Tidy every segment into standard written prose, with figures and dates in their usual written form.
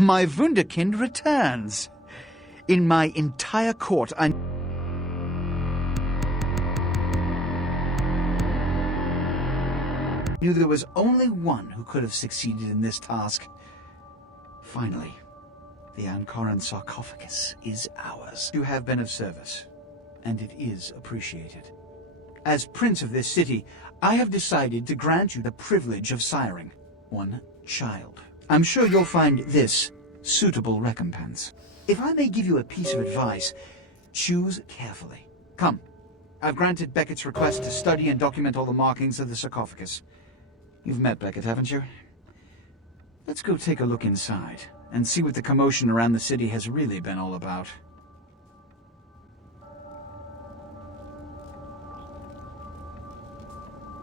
My Wunderkind returns. In my entire court, I knew there was only one who could have succeeded in this task. Finally, the Ankaran sarcophagus is ours. You have been of service, and it is appreciated. As prince of this city, I have decided to grant you the privilege of siring one child. I'm sure you'll find this suitable recompense. If I may give you a piece of advice, choose carefully. Come, I've granted Beckett's request to study and document all the markings of the sarcophagus. You've met Beckett, haven't you? Let's go take a look inside and see what the commotion around the city has really been all about.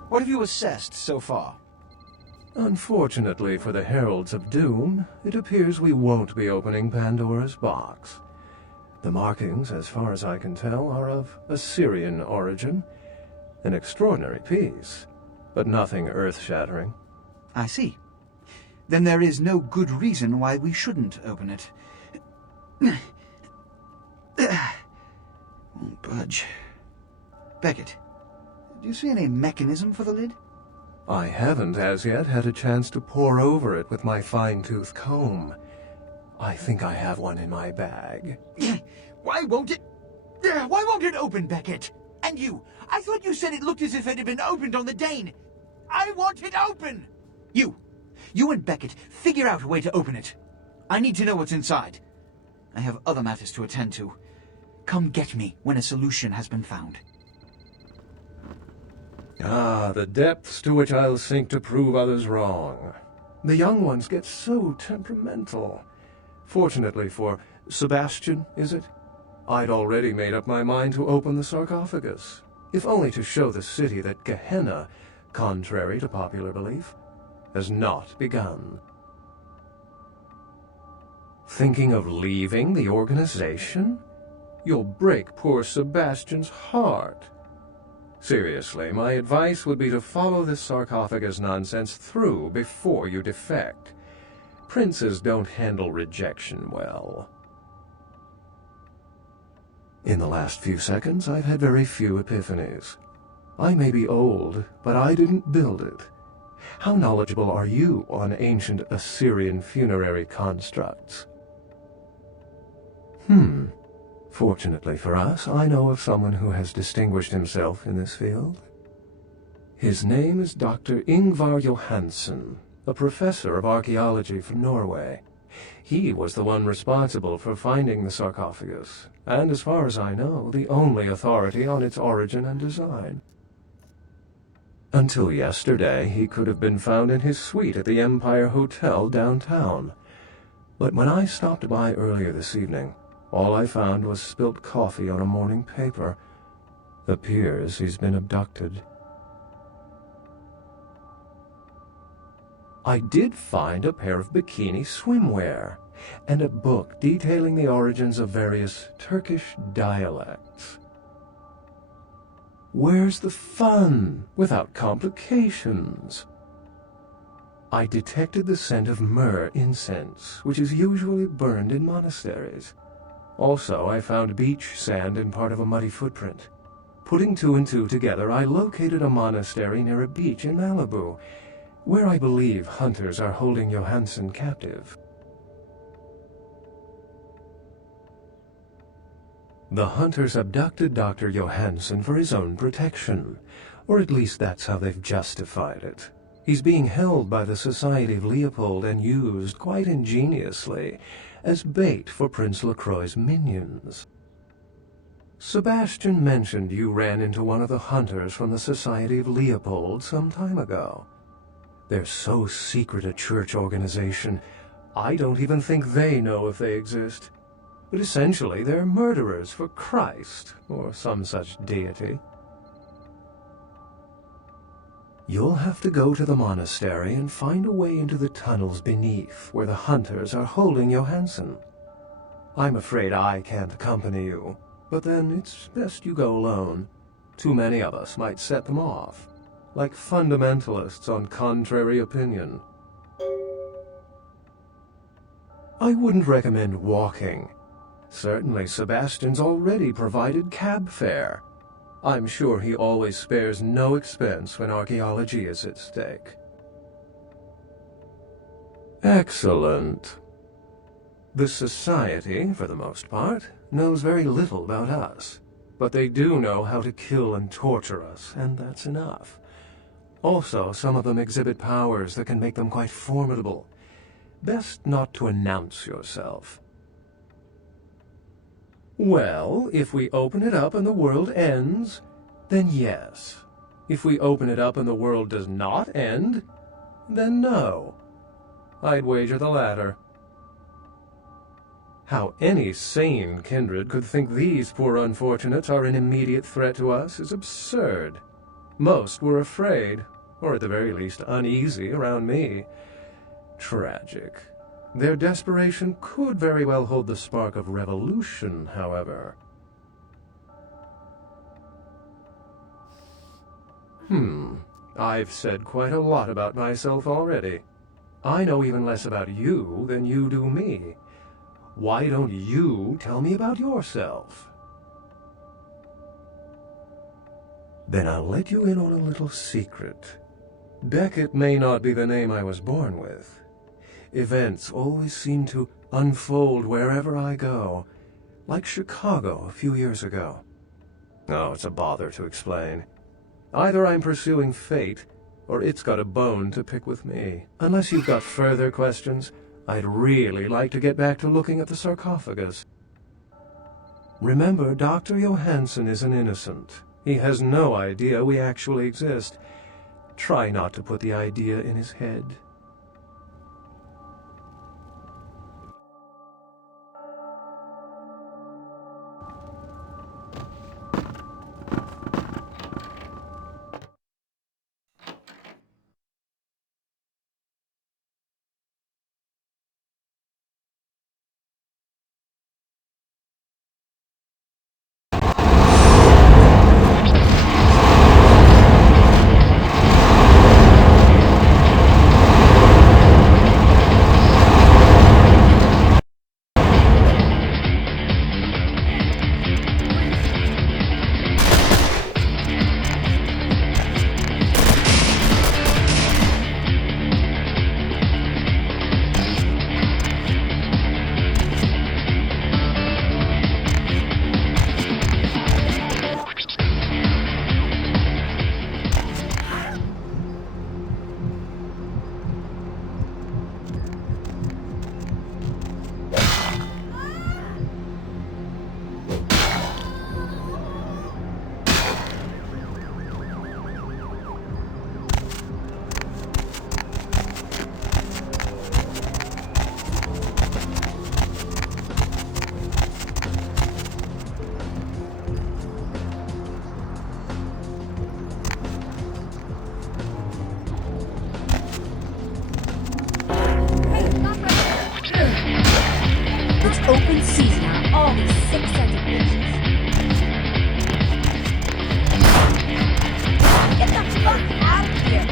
What have you assessed so far? Unfortunately for the Heralds of Doom, it appears we won't be opening Pandora's box. The markings, as far as I can tell, are of Assyrian origin. An extraordinary piece, but nothing earth-shattering. I see. Then there is no good reason why we shouldn't open it. Won't budge. Beckett, do you see any mechanism for the lid? I haven't as yet had a chance to pore over it with my fine-tooth comb. I think I have one in my bag. Why won't it open, Beckett? And you, I thought you said it looked as if it had been opened on the Dane. I want it open! You and Beckett, figure out a way to open it. I need to know what's inside. I have other matters to attend to. Come get me when a solution has been found. Ah, the depths to which I'll sink to prove others wrong. The young ones get so temperamental. Fortunately for Sebastian, is it? I'd already made up my mind to open the sarcophagus, if only to show the city that Gehenna, contrary to popular belief, has not begun. Thinking of leaving the organization? You'll break poor Sebastian's heart. Seriously, my advice would be to follow this sarcophagus nonsense through before you defect. Princes don't handle rejection well. In the last few seconds, I've had very few epiphanies. I may be old, but I didn't build it. How knowledgeable are you on ancient Assyrian funerary constructs? Fortunately for us, I know of someone who has distinguished himself in this field. His name is Dr. Ingvar Johansen, a professor of archaeology from Norway. He was the one responsible for finding the sarcophagus, and as far as I know, the only authority on its origin and design. Until yesterday, he could have been found in his suite at the Empire Hotel downtown. But when I stopped by earlier this evening, all I found was spilt coffee on a morning paper. Appears he's been abducted. I did find a pair of bikini swimwear, and a book detailing the origins of various Turkish dialects. Where's the fun, without complications? I detected the scent of myrrh incense, which is usually burned in monasteries. Also, I found beach sand in part of a muddy footprint. Putting two and two together, I located a monastery near a beach in Malibu, where I believe hunters are holding Johansen captive. The hunters abducted Dr. Johansen for his own protection, or at least that's how they've justified it. He's being held by the Society of Leopold and used, quite ingeniously, as bait for Prince Lacroix's minions. Sebastian mentioned you ran into one of the hunters from the Society of Leopold some time ago. They're so secret a church organization, I don't even think they know if they exist. But essentially, they're murderers for Christ, or some such deity. You'll have to go to the monastery and find a way into the tunnels beneath, where the hunters are holding Johansen. I'm afraid I can't accompany you, but then it's best you go alone. Too many of us might set them off, like fundamentalists on contrary opinion. I wouldn't recommend walking. Certainly Sebastian's already provided cab fare. I'm sure he always spares no expense when archaeology is at stake. Excellent. The Society, for the most part, knows very little about us, but they do know how to kill and torture us, and that's enough. Also, some of them exhibit powers that can make them quite formidable. Best not to announce yourself. Well, if we open it up and the world ends, then yes. If we open it up and the world does not end, then no. I'd wager the latter. How any sane kindred could think these poor unfortunates are an immediate threat to us is absurd. Most were afraid, or at the very least uneasy around me. Tragic. Their desperation could very well hold the spark of revolution, however. I've said quite a lot about myself already. I know even less about you than you do me. Why don't you tell me about yourself? Then I'll let you in on a little secret. Beckett may not be the name I was born with. Events always seem to unfold wherever I go, like Chicago a few years ago. Oh, it's a bother to explain. Either I'm pursuing fate, or it's got a bone to pick with me. Unless you've got further questions, I'd really like to get back to looking at the sarcophagus. Remember, Dr. Johansson is an innocent. He has no idea we actually exist. Try not to put the idea in his head. Open season on all these sick-scented bitches. Get the fuck out of here!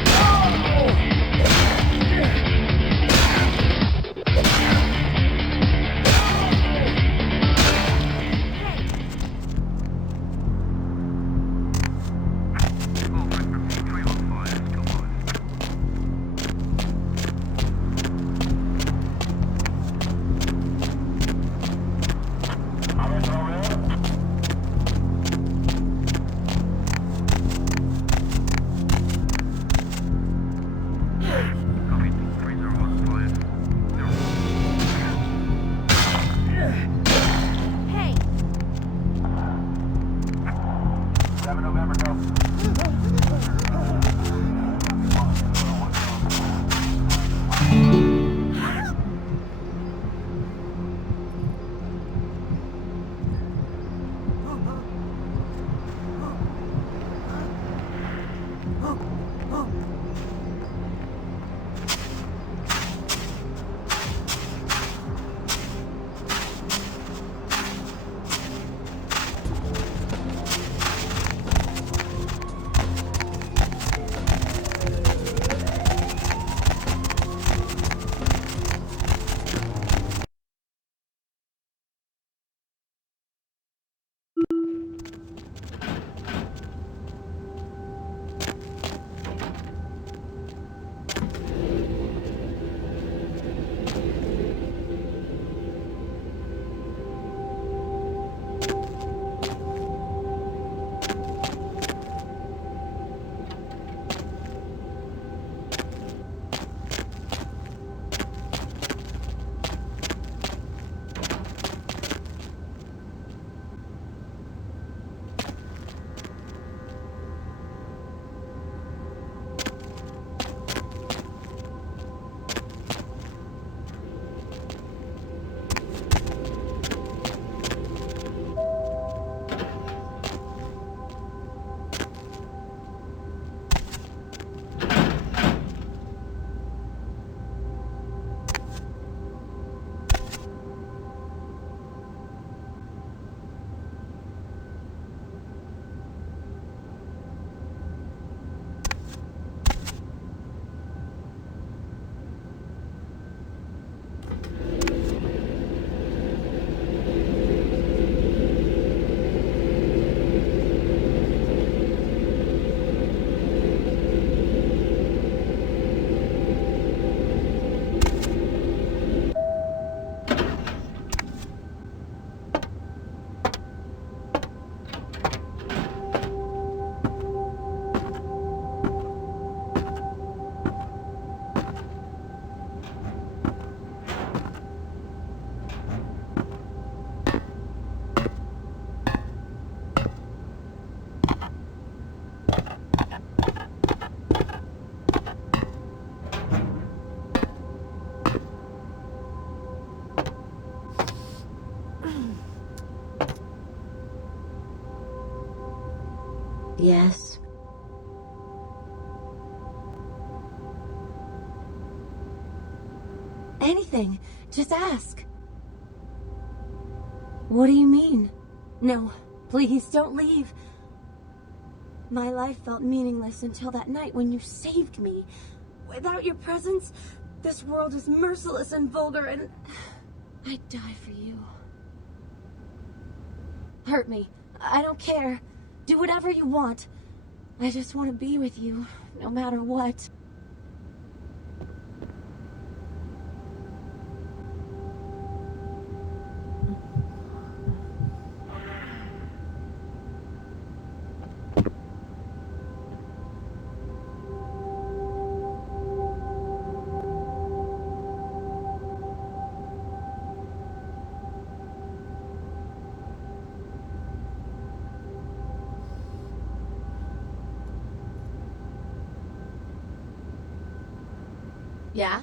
Yes. Anything. Just ask. What do you mean? No, please don't leave. My life felt meaningless until that night when you saved me. Without your presence, this world is merciless and vulgar, and I'd die for you. Hurt me. I don't care. Do whatever you want. I just want to be with you, no matter what. Yeah?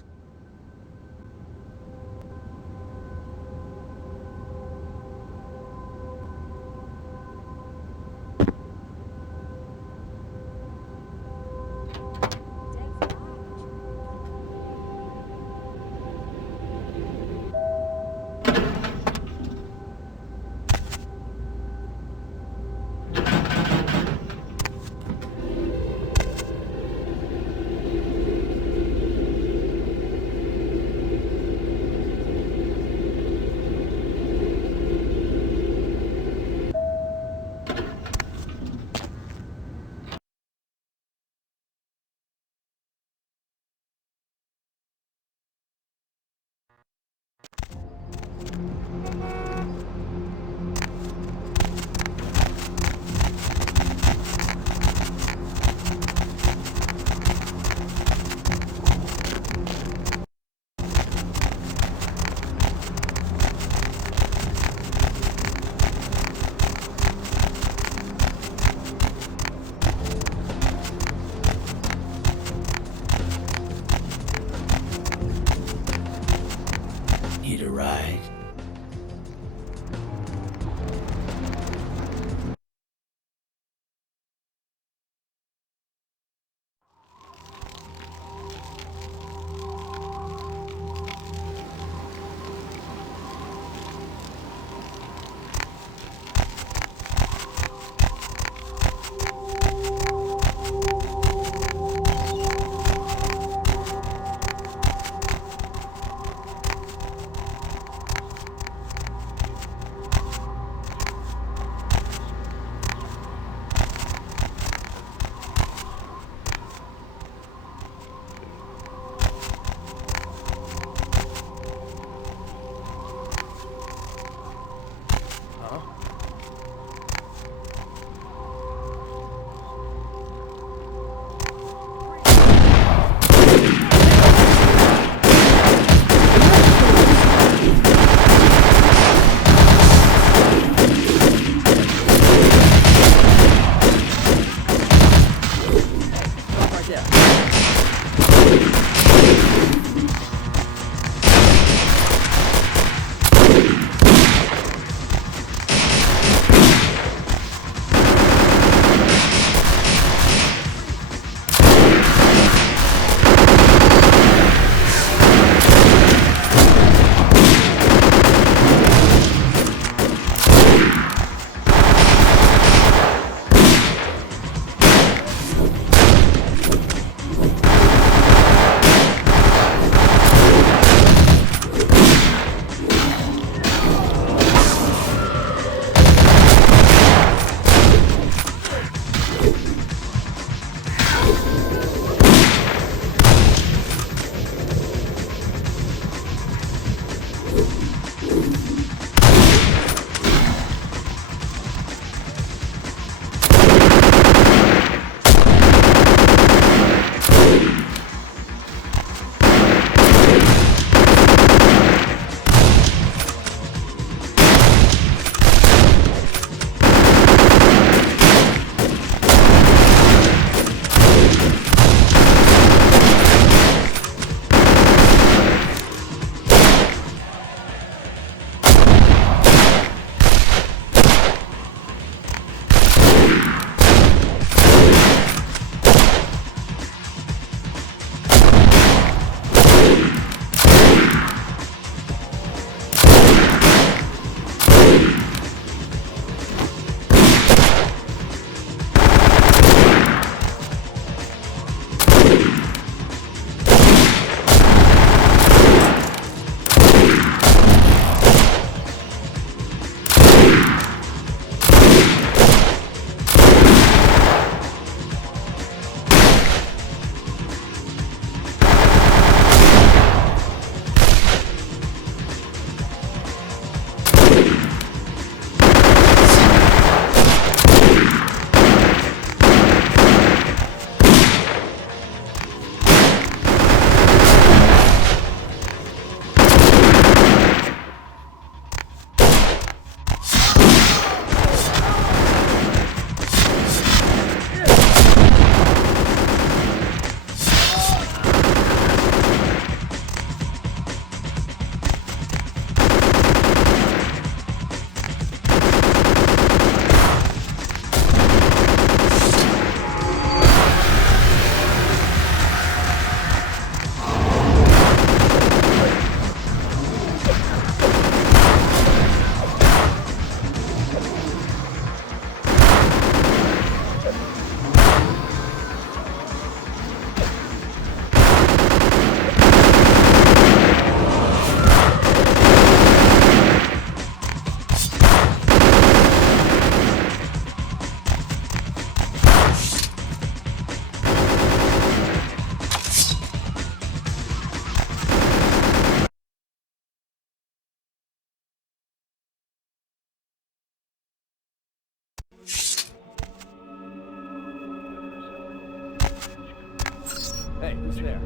Hey, who's there?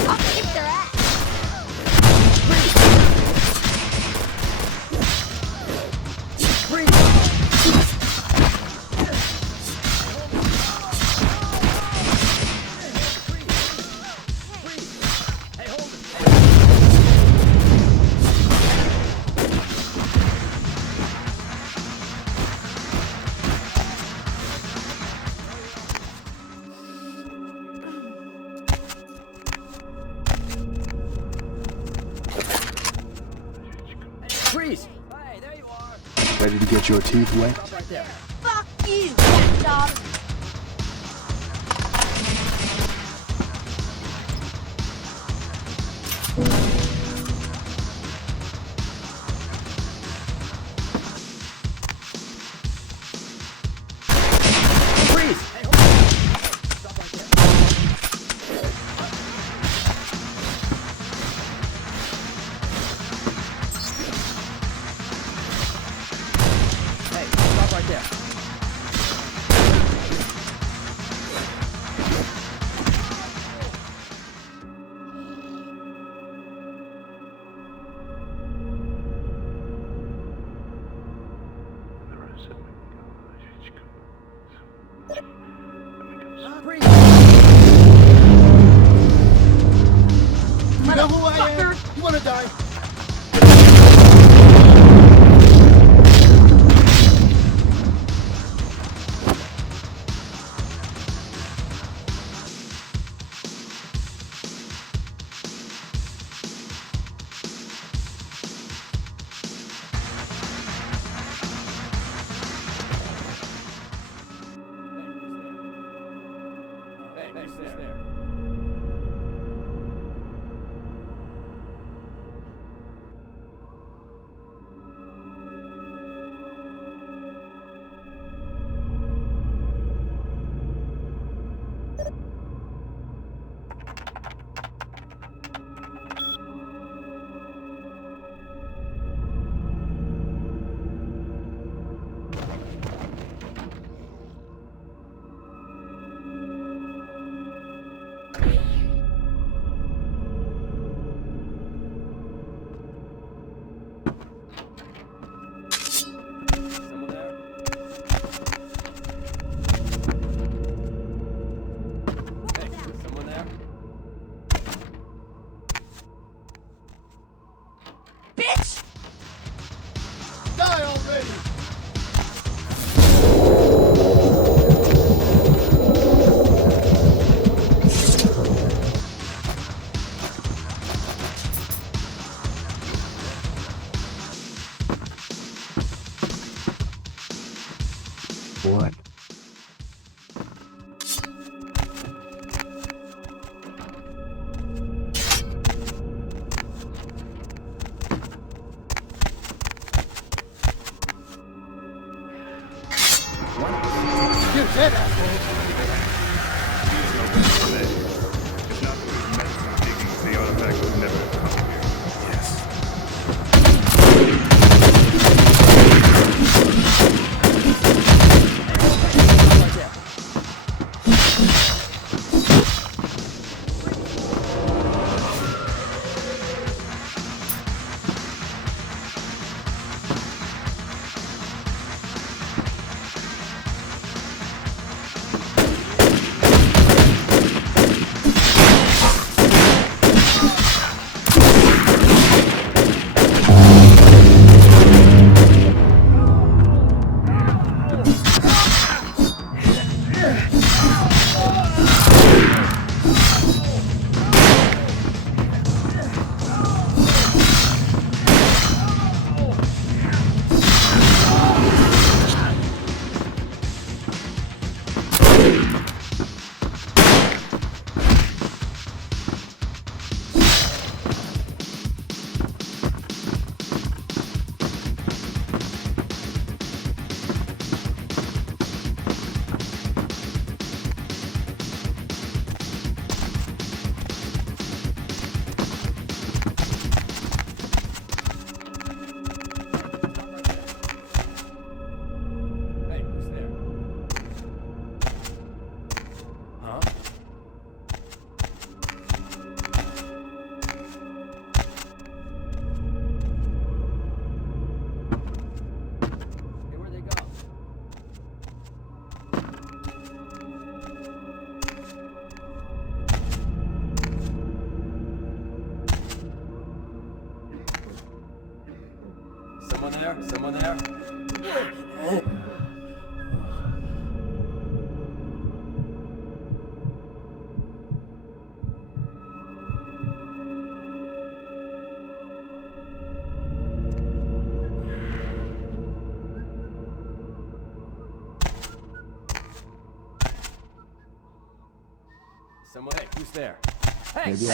I'll kick their ass. Freeze! Hey, there you are. Ready to get your teeth wet? Stop right there. Fuck you, cat dog. Freeze! Hey, hold on. Stop right there. Hey, stop right there. Freeze! You know who I am? You wanna die? Hey, who's there? Someone there? Hey, someone there? Bitch! Die already! What? You're dead, asshole! Right there. Someone there? Someone there? Someone, hey, who's there? Hey! Maybe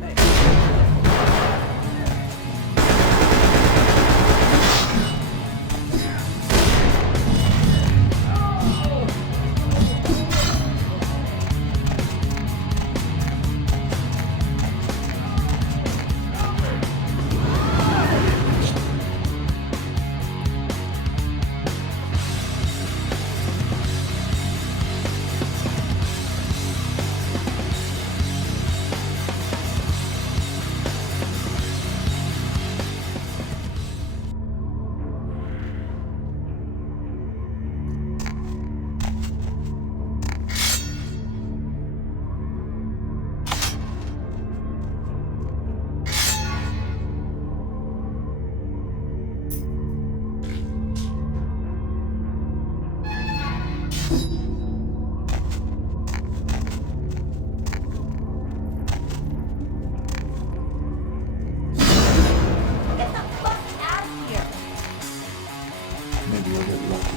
Hey! Maybe you'll get lucky.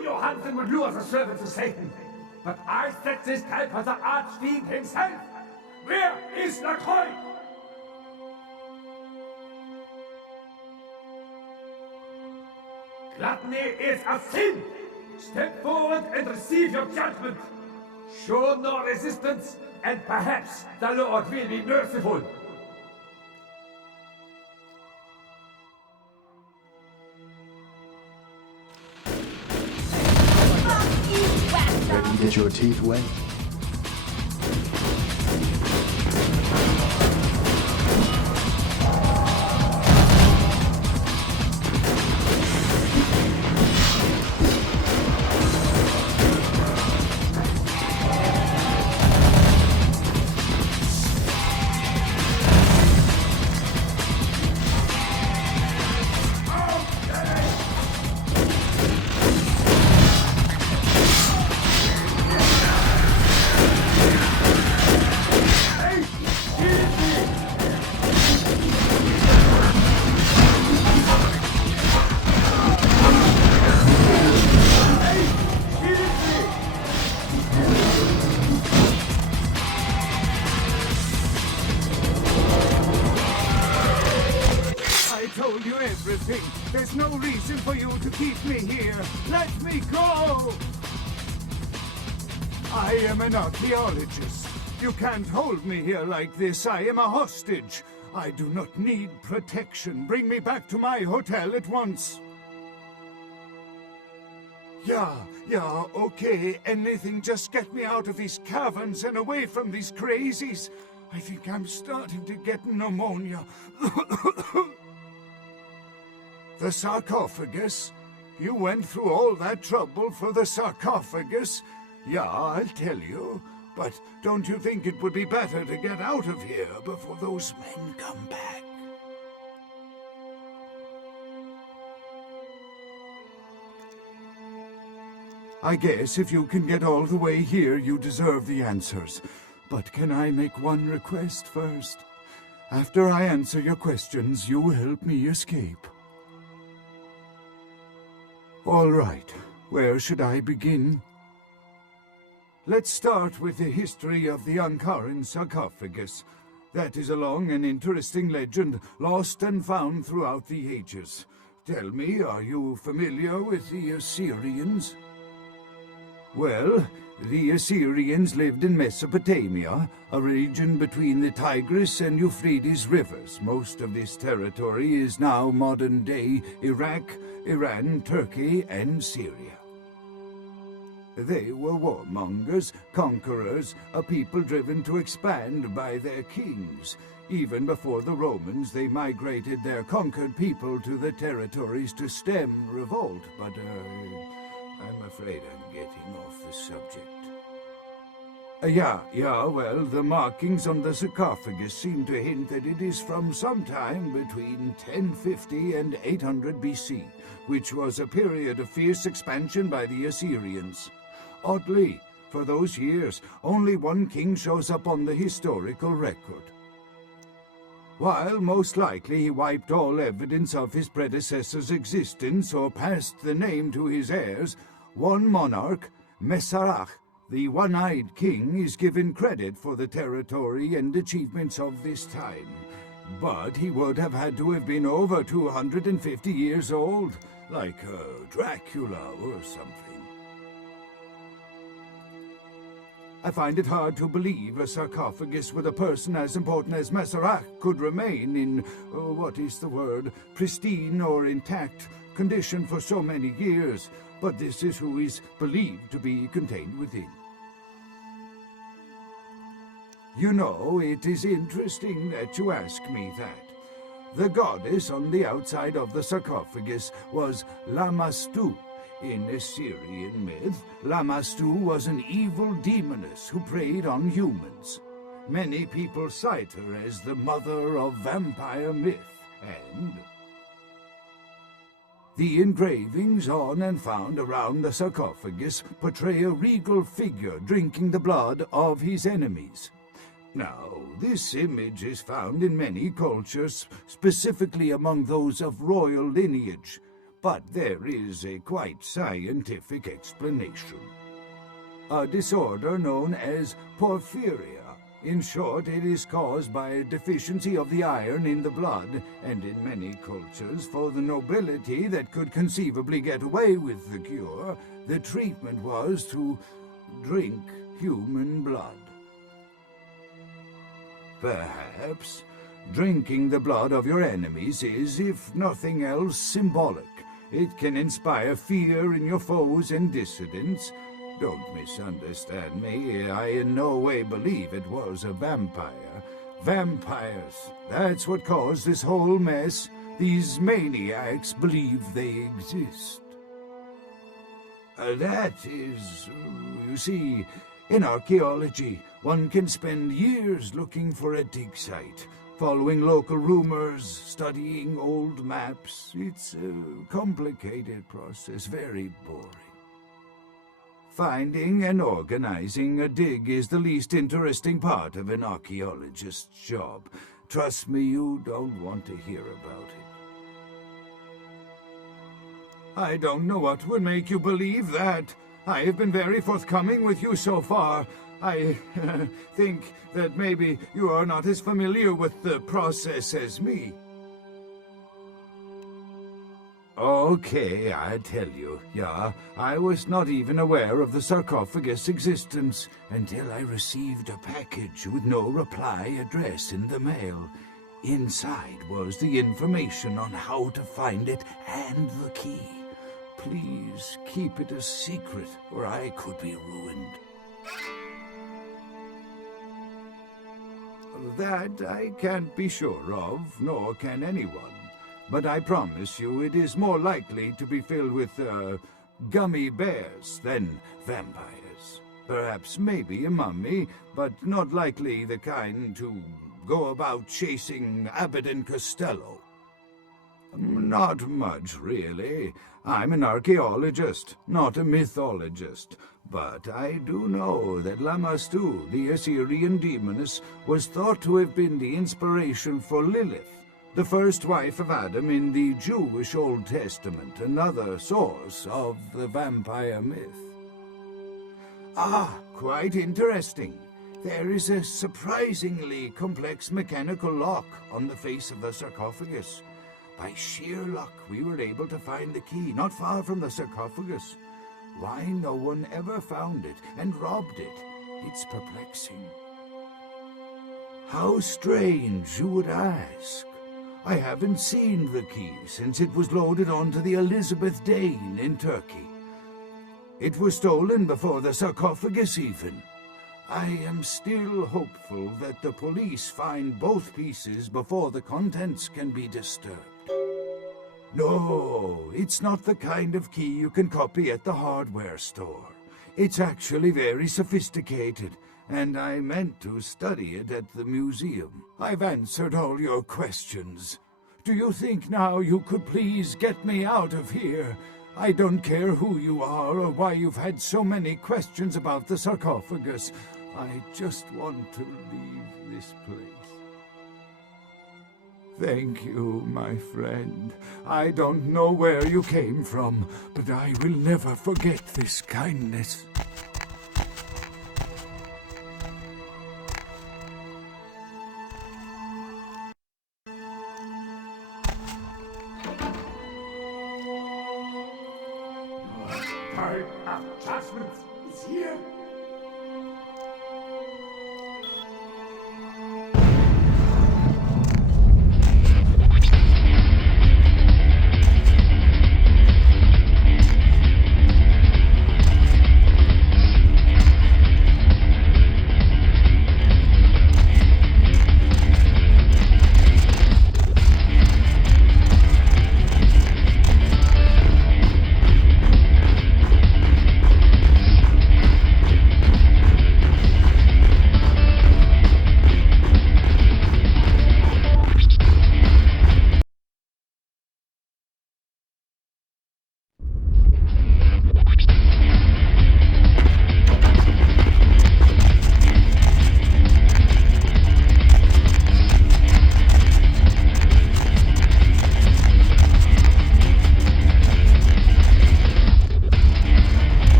knew Johansen would lure the servants of Satan. But I set this type for the Archfiend himself. Where is Lacroix? Gluttony is a sin. Step forward and receive your judgment. Show no resistance, and perhaps the Lord will be merciful. Ready to get your teeth wet? There's no reason for you to keep me here. Let me go! I am an archaeologist. You can't hold me here like this. I am a hostage. I do not need protection. Bring me back to my hotel at once. Yeah, okay. Anything, just get me out of these caverns and away from these crazies. I think I'm starting to get pneumonia. The sarcophagus? You went through all that trouble for the sarcophagus? Yeah, I'll tell you. But don't you think it would be better to get out of here before those men come back? I guess if you can get all the way here, you deserve the answers. But can I make one request first? After I answer your questions, you help me escape. All right, where should I begin? Let's start with the history of the Ankaran sarcophagus. That is a long and interesting legend, lost and found throughout the ages. Tell me, are you familiar with the Assyrians? Well, the Assyrians lived in Mesopotamia, a region between the Tigris and Euphrates rivers. Most of this territory is now modern-day Iraq, Iran, Turkey, and Syria. They were warmongers, conquerors, a people driven to expand by their kings. Even before the Romans, they migrated their conquered people to the territories to stem revolt, but I'm afraid I'm getting off the subject. Well, the markings on the sarcophagus seem to hint that it is from sometime between 1050 and 800 BC, which was a period of fierce expansion by the Assyrians. Oddly, for those years, only one king shows up on the historical record. While most likely he wiped all evidence of his predecessor's existence or passed the name to his heirs, one monarch, Mesarach, the one-eyed king, is given credit for the territory and achievements of this time. But he would have had to have been over 250 years old, like Dracula or something. I find it hard to believe a sarcophagus with a person as important as Mesarach could remain in, pristine or intact condition for so many years, but this is who is believed to be contained within. You know, it is interesting that you ask me that. The goddess on the outside of the sarcophagus was Lamastu. In Assyrian myth, Lamastu was an evil demoness who preyed on humans. Many people cite her as the mother of vampire myth, and the engravings on and found around the sarcophagus portray a regal figure drinking the blood of his enemies. Now, this image is found in many cultures, specifically among those of royal lineage. but there is a quite scientific explanation. A disorder known as porphyria. In short, it is caused by a deficiency of the iron in the blood, and in many cultures, for the nobility that could conceivably get away with the cure, the treatment was to drink human blood. Perhaps drinking the blood of your enemies is, if nothing else, symbolic. It can inspire fear in your foes and dissidents. Don't misunderstand me. I in no way believe it was a vampire. Vampires, that's what caused this whole mess. These maniacs believe they exist. That is, you see, in archaeology, one can spend years looking for a dig site, following local rumors, studying old maps. It's a complicated process, very boring. Finding and organizing a dig is the least interesting part of an archaeologist's job. Trust me, you don't want to hear about it. I don't know what would make you believe that. I have been very forthcoming with you so far. I think that maybe you are not as familiar with the process as me. Okay, I tell you, yeah, I was not even aware of the sarcophagus' existence until I received a package with no reply address in the mail. Inside was the information on how to find it and the key. Please keep it a secret, or I could be ruined. That I can't be sure of, nor can anyone. But I promise you it is more likely to be filled with, gummy bears than vampires. Perhaps maybe a mummy, but not likely the kind to go about chasing Abbott and Costello. Not much, really. I'm an archaeologist, not a mythologist. But I do know that Lamashtu, the Assyrian demoness, was thought to have been the inspiration for Lilith, the first wife of Adam in the Jewish Old Testament, another source of the vampire myth. Ah, quite interesting. There is a surprisingly complex mechanical lock on the face of the sarcophagus. By sheer luck, we were able to find the key not far from the sarcophagus. Why no one ever found it and robbed it? It's perplexing. How strange, you would ask. I haven't seen the key since it was loaded onto the Elizabeth Dane in Turkey. It was stolen before the sarcophagus even. I am still hopeful that the police find both pieces before the contents can be disturbed. No, it's not the kind of key you can copy at the hardware store. It's actually very sophisticated, and I meant to study it at the museum. I've answered all your questions. Do you think now you could please get me out of here? I don't care who you are or why you've had so many questions about the sarcophagus. I just want to leave this place. Thank you, my friend. I don't know where you came from, but I will never forget this kindness. Time of judgment is here.